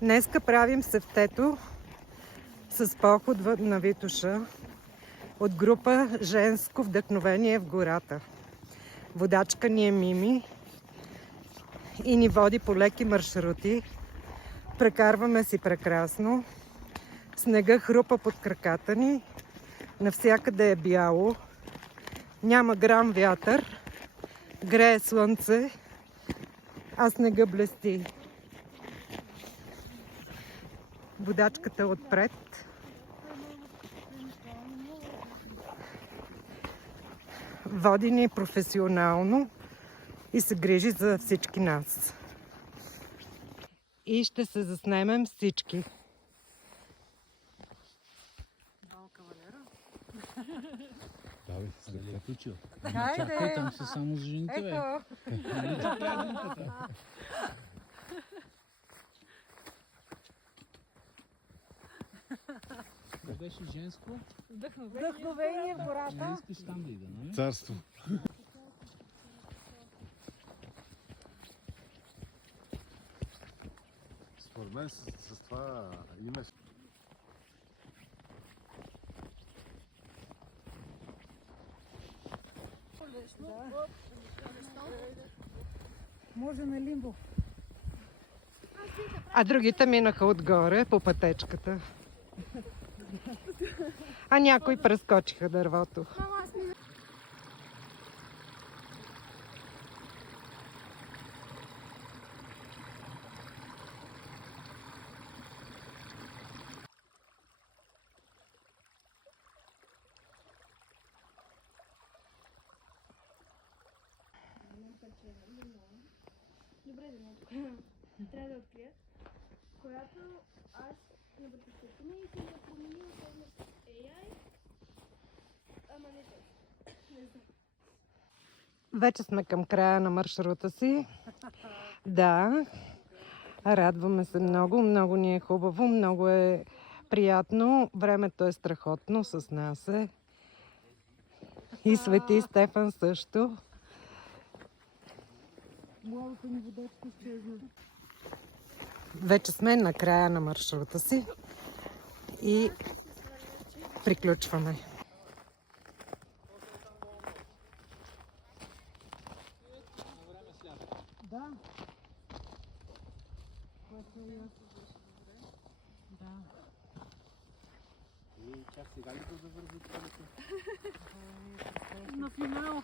Днеска правим сефтето с поход на Витоша от група Женско вдъхновение в гората. Водачка ни е Мими и ни води по леки маршрути. Прекарваме си прекрасно. Снега хрупа под краката ни. Навсякъде е бяло. Няма грам вятър. Грее слънце, а снега блести. Водачката отпред. Води ни професионално и се грижи за всички нас. И ще се заснемем всички. Да, бе, след това ключил. Чакай, там са само за жените, бе. Това беше женско. Вдъхновение в гората. Не искаш там да ида, нали? Царство. Според мен с това име Може на лимбо. А другите минаха отгоре по пътечката. А някои прескочиха дървото. Добре, трябва да открия, която аз на бъдещето ми и съм я променила с AI, ама не точно. Не знам. Вече сме към края на маршрута си. Да, радваме се много, много ни е хубаво, много е приятно. Времето е страхотно с нас е. И Свети Стефан също. Младото ни водачка изчезна. Вече сме на края на маршрута си и приключваме. Да. Да. И чак сега ли го завързи това? На финал.